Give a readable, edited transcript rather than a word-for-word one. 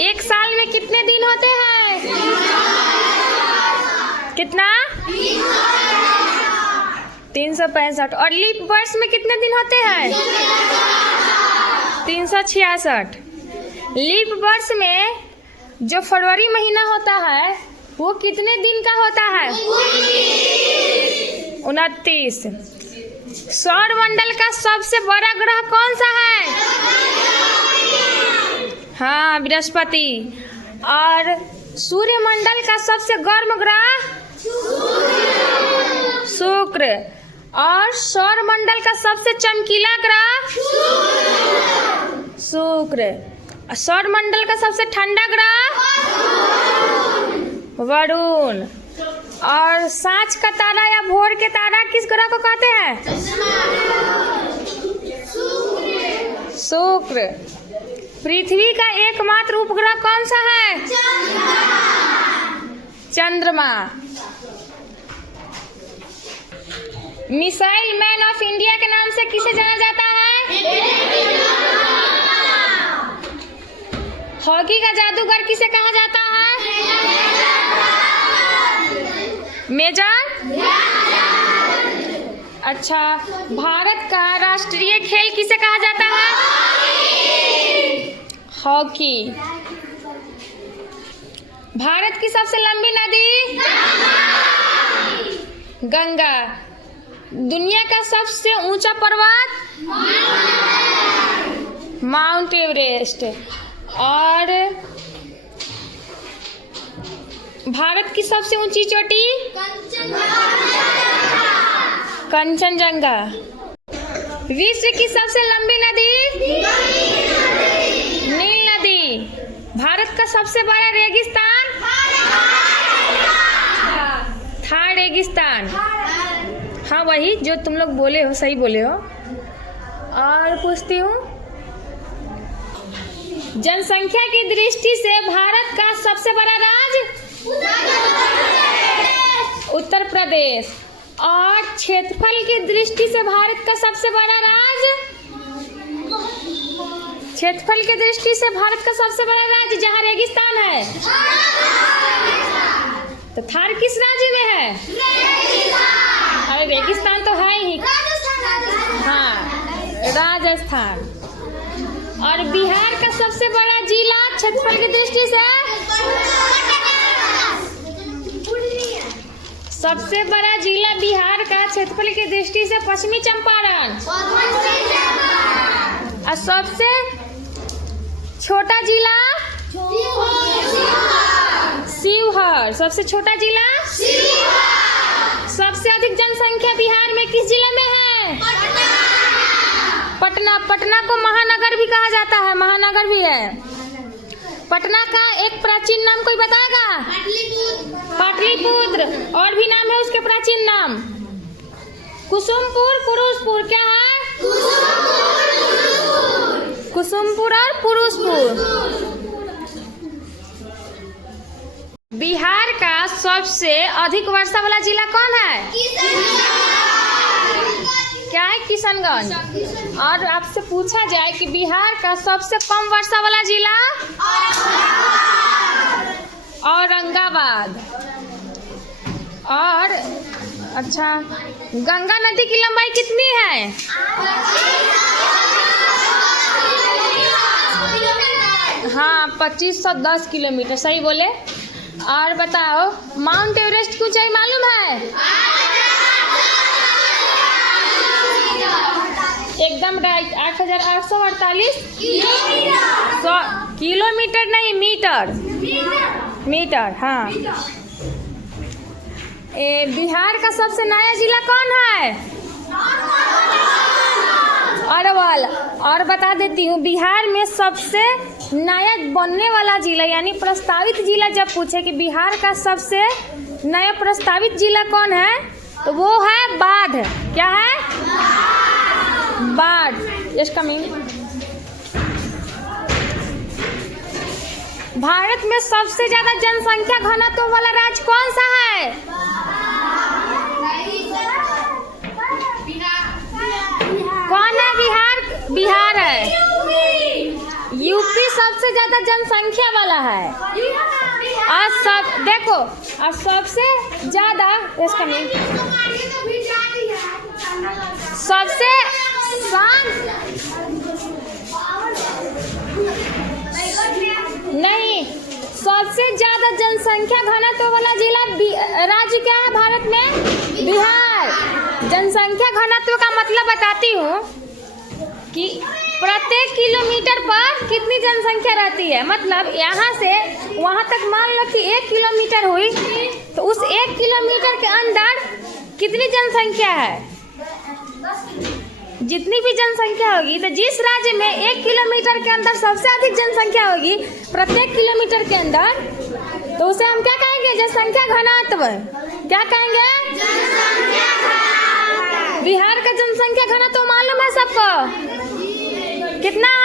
एक साल में कितने दिन होते हैं? कितना? 365। और लीप वर्ष में कितने दिन होते हैं? 366। लीप वर्ष में जो फरवरी महीना होता है वो कितने दिन का होता है? 29। सौर मंडल का सबसे बड़ा ग्रह कौन सा है? हाँ, बृहस्पति। और सूर्य मंडल का सबसे गर्म ग्रह? शुक्र। और सौर मंडल का सबसे चमकीला ग्रह? शुक्र। सौर मंडल का सबसे ठंडा ग्रह? वरुण। और सांझ का तारा या भोर के तारा किस ग्रह को कहते हैं? शुक्र। पृथ्वी का एकमात्र उपग्रह कौन सा है? चंद्रमा। मिसाइल मैन ऑफ इंडिया के नाम से किसे जाना जाता है? हॉकी का जादूगर किसे कहा जाता है? मेजर। अच्छा, भारत का राष्ट्रीय खेल किसे कहा जाता है? हॉकी। भारत की सबसे लंबी नदी? गंगा। दुनिया का सबसे ऊंचा पर्वत? Mount Everest. और भारत की सबसे ऊंची चोटी? कंचनजंगा। विश्व की सबसे लंबी नदी? नील नदी। भारत का सबसे बड़ा रेगिस्तान? थार रेगिस्तान। हाँ, वही जो तुम लोग बोले हो, सही बोले हो। और पूछती हूँ, जनसंख्या की दृष्टि से भारत का सबसे बड़ा राज्य? उत्तर प्रदेश। और क्षेत्रफल की दृष्टि से भारत का सबसे बड़ा राज्य? क्षेत्रफल की दृष्टि से भारत का सबसे बड़ा राज्य जहाँ रेगिस्तान है, तो थार किस राज्य में है? अरे रेगिस्तान तो है ही। हाँ, राजस्थान। और बिहार का सबसे बड़ा जिला क्षेत्रफल की दृष्टि से? सबसे बड़ा जिला बिहार का क्षेत्रफल की दृष्टि से पश्चिमी चंपारण। और सबसे छोटा जिला? शिवहर। सबसे छोटा जिला? सबसे अधिक जनसंख्या बिहार में किस जिले में है? पटना। पटना को महानगर भी कहा जाता है, महानगर भी है। पटना का एक प्राचीन नाम कोई बताएगा? पाटलिपुत्र। और भी नाम है उसके प्राचीन नाम? कुसुमपुर, पुरुषपुर। क्या है? कुसुमपुर और पुरुषपुर। बिहार का सबसे अधिक वर्षा वाला जिला कौन है? क्या है? किशनगंज। और आपसे पूछा जाए कि बिहार का सबसे कम वर्षा वाला जिला? औरंगाबाद। और अच्छा, गंगा नदी की लंबाई कितनी है? हाँ, 2510 किलोमीटर। सही बोले। और बताओ, माउंट एवरेस्ट की ऊंचाई मालूम है? एकदम राइट, 8848 किलोमीटर नहीं, मीटर। मीटर, हाँ। बिहार का सबसे नया जिला कौन है? अरवल। और बता देती हूँ, बिहार में सबसे नया बनने वाला जिला यानी प्रस्तावित जिला जब पूछे कि बिहार का सबसे नया प्रस्तावित जिला कौन है, तो वो है बाढ़। क्या है? बाढ़। Yes coming. भारत में सबसे ज्यादा जनसंख्या घनत्व वाला राज्य कौन सा है? कौन है? बिहार। बिहार है। यूपी सबसे ज्यादा जनसंख्या वाला है। और सब देखो, और सबसे ज्यादा इसका सबसे नहीं, सबसे ज्यादा जनसंख्या घनत्व वाला जिला राज्य क्या है भारत में? बिहार। जनसंख्या घनत्व का मतलब बताती हूँ कि प्रत्येक किलोमीटर पर कितनी जनसंख्या रहती है। मतलब यहाँ से वहाँ तक मान लो कि 1 किलोमीटर हुई, तो उस 1 किलोमीटर के अंदर कितनी जनसंख्या है? जितनी भी जनसंख्या होगी, तो जिस राज्य में 1 किलोमीटर के अंदर सबसे अधिक जनसंख्या होगी प्रत्येक किलोमीटर के अंदर, तो उसे हम क्या कहेंगे? जनसंख्या घनत्व। क्या कहेंगे? बिहार का जनसंख्या घनत्व मालूम है सबको कितना है?